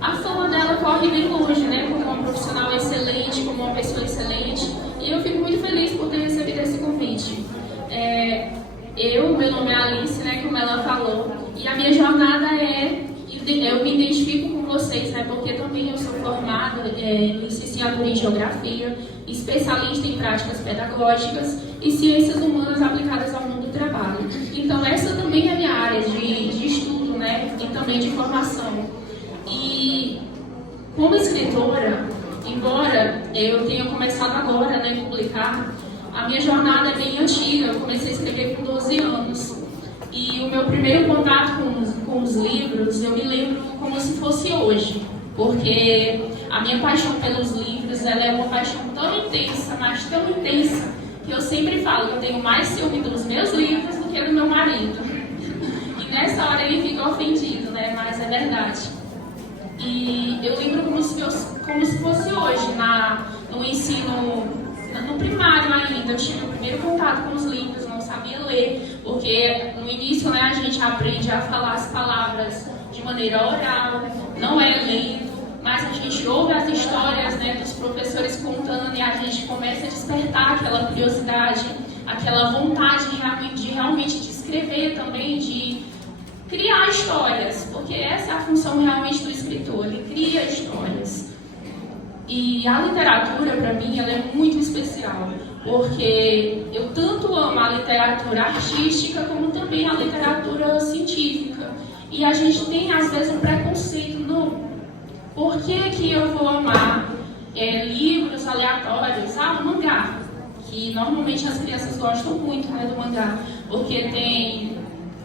A fama dela corre bem longe, né? Como uma profissional excelente, como uma pessoa excelente. E eu fico muito feliz por ter recebido esse convite. Meu nome é Alice, né? Como ela falou. E a minha jornada eu me identifico com vocês, né? Porque também eu sou formada em licenciatura em Geografia, especialista em práticas pedagógicas e ciências humanas aplicadas ao mundo do trabalho. Então essa também é a minha área de estudo, né? E também de formação. E como escritora, embora eu tenha começado agora, né, a publicar, a minha jornada é bem antiga. Eu comecei a escrever com 12 anos. E o meu primeiro contato com os livros, eu me lembro como se fosse hoje. Porque a minha paixão pelos livros, ela é uma paixão tão intensa, mas tão intensa, que eu sempre falo que eu tenho mais ciúme dos meus livros do que do meu marido. E nessa hora ele fica ofendido, né? Mas é verdade. E eu lembro como se fosse hoje, no ensino, no primário ainda. Eu tive o primeiro contato com os livros, não sabia ler, porque no início, né, a gente aprende a falar as palavras de maneira oral, não é lendo, mas a gente ouve as histórias, né, dos professores contando e a gente começa a despertar aquela curiosidade, aquela vontade de realmente de escrever também, de criar histórias, porque essa é a função realmente do escritor, ele cria histórias. E a literatura, para mim, ela é muito especial, porque eu tanto amo a literatura artística, como também a literatura científica. E a gente tem, às vezes, um preconceito, não, por que eu vou amar livros aleatórios? O mangá, que normalmente as crianças gostam muito, né, do mangá, porque tem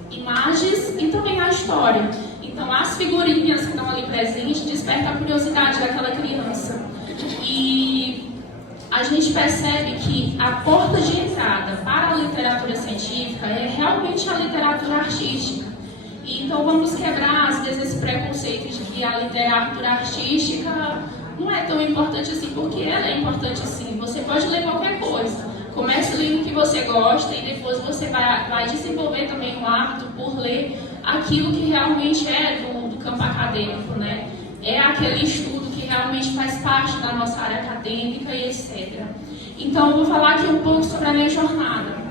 imagens e também a história. Então, as figurinhas que estão ali presentes despertam a curiosidade daquela criança. E a gente percebe que a porta de entrada para a literatura científica é realmente a literatura artística. E então, vamos quebrar, às vezes, esse preconceito de que a literatura artística não é tão importante assim, porque ela é importante sim. Você pode ler qualquer coisa. Comece lendo o que você gosta e depois você vai desenvolver também um hábito por ler aquilo que realmente é do campo acadêmico, né? É aquele estudo que realmente faz parte da nossa área acadêmica e etc. Então, eu vou falar aqui um pouco sobre a minha jornada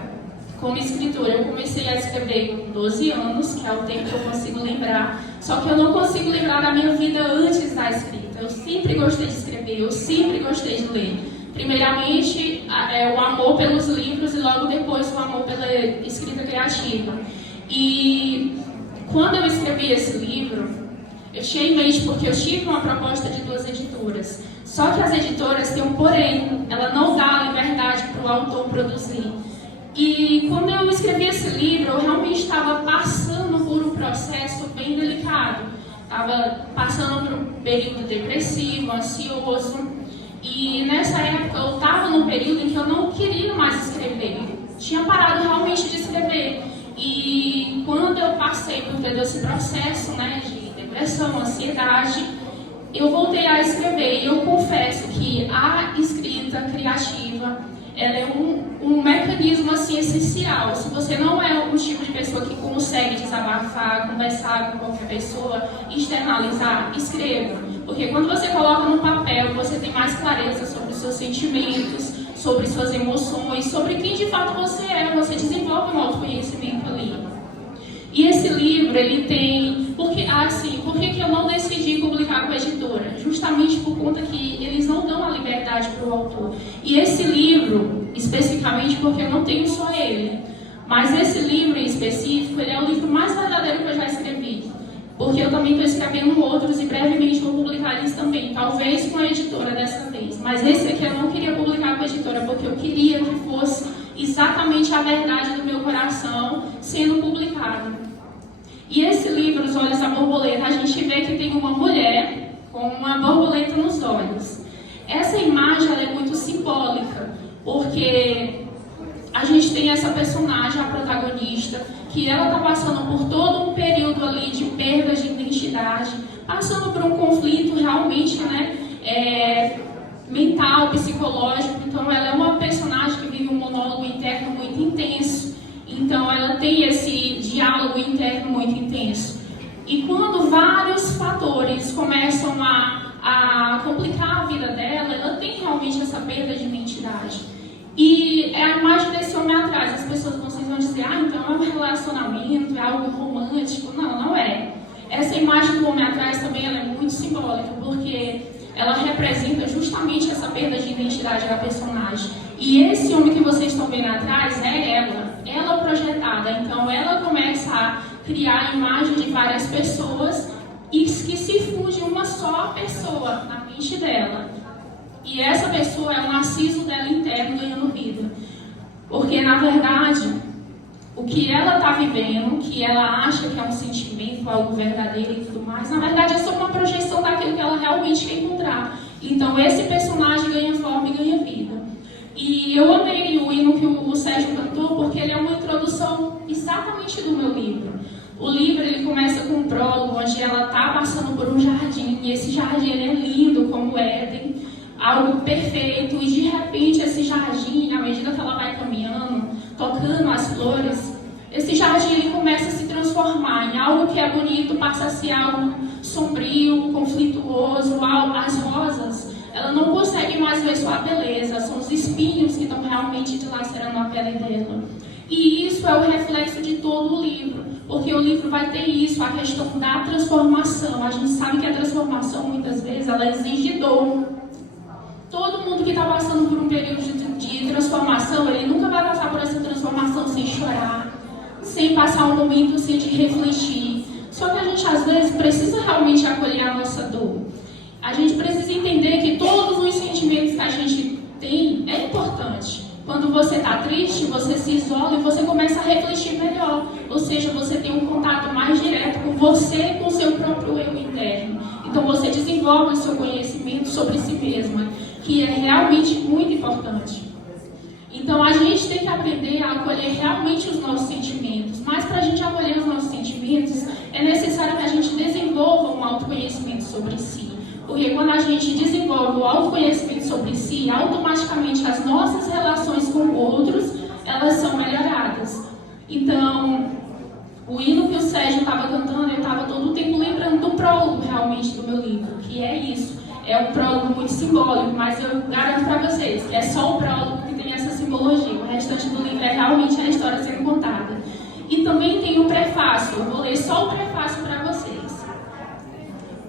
como escritora. Eu comecei a escrever com 12 anos, que é o tempo que eu consigo lembrar, só que eu não consigo lembrar da minha vida antes da escrita. Eu sempre gostei de escrever, eu sempre gostei de ler. Primeiramente, o amor pelos livros e logo depois o amor pela escrita criativa. E quando eu escrevi esse livro, eu tinha em mente, porque eu tive uma proposta de 2 editoras. Só que as editoras têm um porém, ela não dá liberdade para o autor produzir. E quando eu escrevi esse livro, eu realmente estava passando por um processo bem delicado. Estava passando por um período depressivo, ansioso. E nessa época eu estava num período em que eu não queria mais escrever. Tinha parado realmente de escrever. E quando eu passei por todo esse processo, né, de depressão, ansiedade, eu voltei a escrever. E eu confesso que a escrita criativa, ela é um mecanismo assim, essencial. Se você não é um tipo de pessoa que consegue desabafar, conversar com qualquer pessoa, externalizar, escreva. Porque quando você coloca no papel, você tem mais clareza sobre os seus sentimentos, sobre suas emoções, sobre quem de fato você é. Você desenvolve um autoconhecimento ali. E esse livro, ele tem... por que eu não decidi publicar com a editora? Justamente por conta que eles não dão a liberdade para o autor. E esse livro, especificamente, porque eu não tenho só ele, mas esse livro em específico, ele é o livro mais verdadeiro que eu já escrevi. Porque eu também estou escrevendo outros e brevemente vou publicar eles também, talvez com a editora dessa vez. Mas esse aqui eu não queria publicar com a editora, porque eu queria que fosse exatamente a verdade do meu coração sendo publicado. E esse livro, Os Olhos da Borboleta, a gente vê que tem uma mulher com uma borboleta nos olhos. Essa imagem ela é muito simbólica, porque a gente tem essa personagem, a protagonista, que ela está passando por todo um período ali de perda de identidade, passando por um conflito realmente, né, mental, psicológico. Então ela é uma personagem que vive um monólogo interno muito intenso. Então ela tem esse diálogo interno muito intenso. E quando vários fatores tem realmente essa perda de identidade. E é a imagem desse homem atrás. As pessoas vão dizer, então é um relacionamento, é algo romântico. Não, não é. Essa imagem do homem atrás também ela é muito simbólica, porque ela representa justamente essa perda de identidade da personagem. E esse homem que vocês estão vendo atrás é ela projetada. Então ela começa a criar a imagem de várias pessoas e que se funde uma só pessoa na mente dela. E essa pessoa é o narciso dela interno ganhando vida. Porque, na verdade, o que ela está vivendo, que ela acha que é um sentimento, algo verdadeiro e tudo mais, na verdade é só uma projeção daquilo que ela realmente quer encontrar. Então, esse personagem ganha forma e ganha vida. E eu amei o hino que o Sérgio cantou, porque ele é uma introdução exatamente do meu livro. O livro ele começa com um prólogo, onde ela está passando por um jardim, e esse jardim ele é lindo, como Éden, algo perfeito, e de repente esse jardim, à medida que ela vai caminhando, tocando as flores, esse jardim ele começa a se transformar em algo que é bonito, passa a ser algo sombrio, conflituoso, as rosas, ela não consegue mais ver sua beleza, são os espinhos que estão realmente dilacerando a pele dela. E isso é o reflexo de todo o livro, porque o livro vai ter isso, a questão da transformação. A gente sabe que a transformação, muitas vezes, ela exige dor. Todo mundo que está passando por um período de transformação, ele nunca vai passar por essa transformação sem chorar, sem passar um momento assim, de refletir. Só que a gente, às vezes, precisa realmente acolher a nossa dor. A gente precisa entender que todos os sentimentos que a gente tem é importante. Quando você está triste, você se isola e você começa a refletir melhor. Ou seja, você tem um contato mais direto com você e com o seu próprio eu interno. Então você desenvolve o seu conhecimento sobre si mesma, que é realmente muito importante. Então a gente tem que aprender a acolher realmente os nossos sentimentos. Mas para a gente acolher os nossos sentimentos, é necessário que a gente desenvolva um autoconhecimento sobre si. Porque quando a gente desenvolve o autoconhecimento sobre si, automaticamente as nossas relações com outros, elas são melhoradas. Então, o hino que o Sérgio estava cantando, eu estava todo o tempo lembrando do prólogo realmente do meu livro, que é isso. É um prólogo muito simbólico, mas eu garanto para vocês que é só o prólogo que tem essa simbologia. O restante do livro é realmente a história sendo contada. E também tem o prefácio. Eu vou ler só o prefácio para vocês.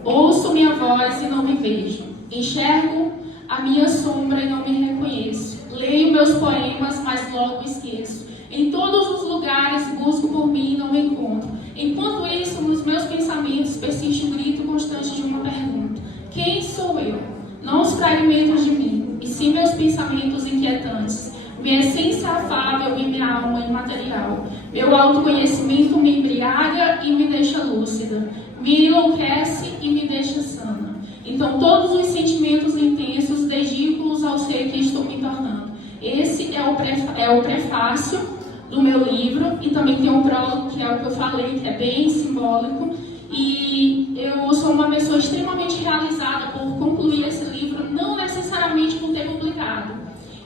Ouço minha voz e não me vejo. Enxergo a minha sombra e não me reconheço. Leio meus poemas, mas logo esqueço. Em todos os lugares busco por mim e não me encontro. Enquanto isso, nos meus pensamentos persiste um grito constante de uma pergunta. Quem sou eu? Não os fragmentos de mim, e sim meus pensamentos inquietantes, minha essência afável e minha alma imaterial. Meu autoconhecimento me embriaga e me deixa lúcida, me enlouquece e me deixa sana. Então, todos os sentimentos intensos dedico-os ao ser que estou me tornando. Esse é o prefácio do meu livro, e também tem um prólogo, que é o que eu falei, que é bem simbólico. E eu sou uma pessoa extremamente realizada por concluir esse livro, não necessariamente por ter publicado,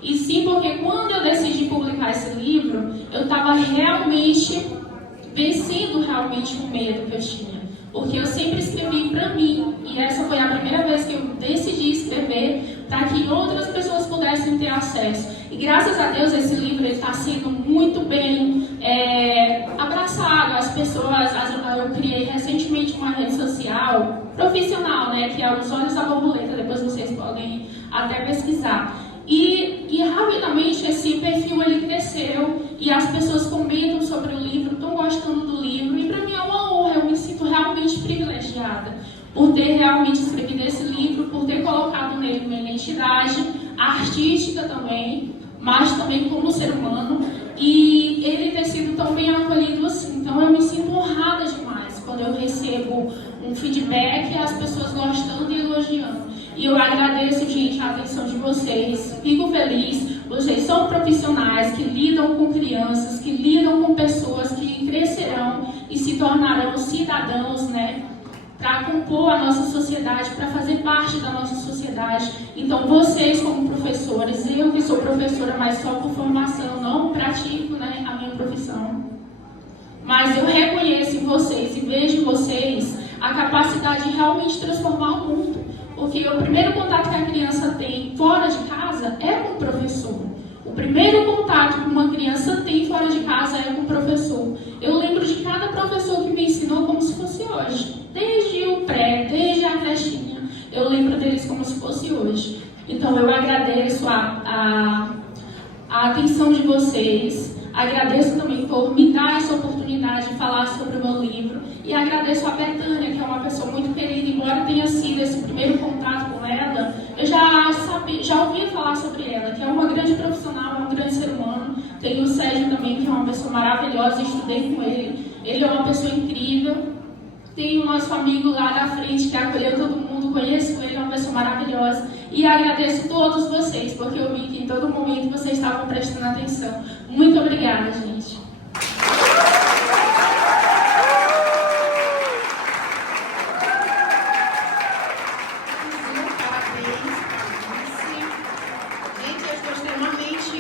e sim porque quando eu decidi publicar esse livro, eu estava realmente vencendo realmente o medo que eu tinha. Porque eu sempre escrevi para mim, e essa foi a primeira vez que eu decidi escrever para que outras pessoas pudessem ter acesso. E graças a Deus esse livro está sendo muito bem abraçado. As pessoas, eu criei recentemente uma rede social profissional, né, que é Os Olhos da Borboleta, depois vocês podem até pesquisar. E rapidamente esse perfil ele cresceu e as pessoas comentam sobre o livro, estão gostando do livro, e para mim é uma honra, eu me sinto realmente privilegiada por ter realmente escrevido esse livro, por ter colocado nele uma identidade artística também, mas também como ser humano, e ele ter sido tão bem acolhido assim. Então eu me sinto honrada demais quando eu recebo um feedback e as pessoas gostando e elogiando. E eu agradeço, gente, a atenção de vocês. Fico feliz. Vocês são profissionais que lidam com crianças, que lidam com pessoas que crescerão e se tornarão cidadãos, né? Para compor a nossa sociedade, para fazer parte da nossa sociedade. Então, vocês como professores, eu que sou professora, mas só por formação, não pratico, né, a minha profissão. Mas eu reconheço em vocês e vejo em vocês a capacidade de realmente transformar o mundo. Porque o primeiro contato que a criança tem fora de casa é com o professor. O primeiro contato que uma criança tem fora de casa é com o professor. Eu lembro de cada professor que me ensinou como se fosse hoje. Desde o pré, desde a crechinha, eu lembro deles como se fosse hoje. Então eu agradeço a atenção de vocês. Agradeço também por me dar essa oportunidade de falar sobre o meu livro. E agradeço a Betânia, que é uma pessoa muito querida, embora tenha sido esse primeiro contato com ela, eu já ouvia falar sobre ela, que é uma grande profissional, é um grande ser humano. Tem o Sérgio também, que é uma pessoa maravilhosa, estudei com ele. Ele é uma pessoa incrível. Tem o nosso amigo lá da frente, que acolheu todo mundo, conheço ele, é uma pessoa maravilhosa. E agradeço a todos vocês, porque eu vi que em todo momento vocês estavam prestando atenção. Muito obrigada, gente.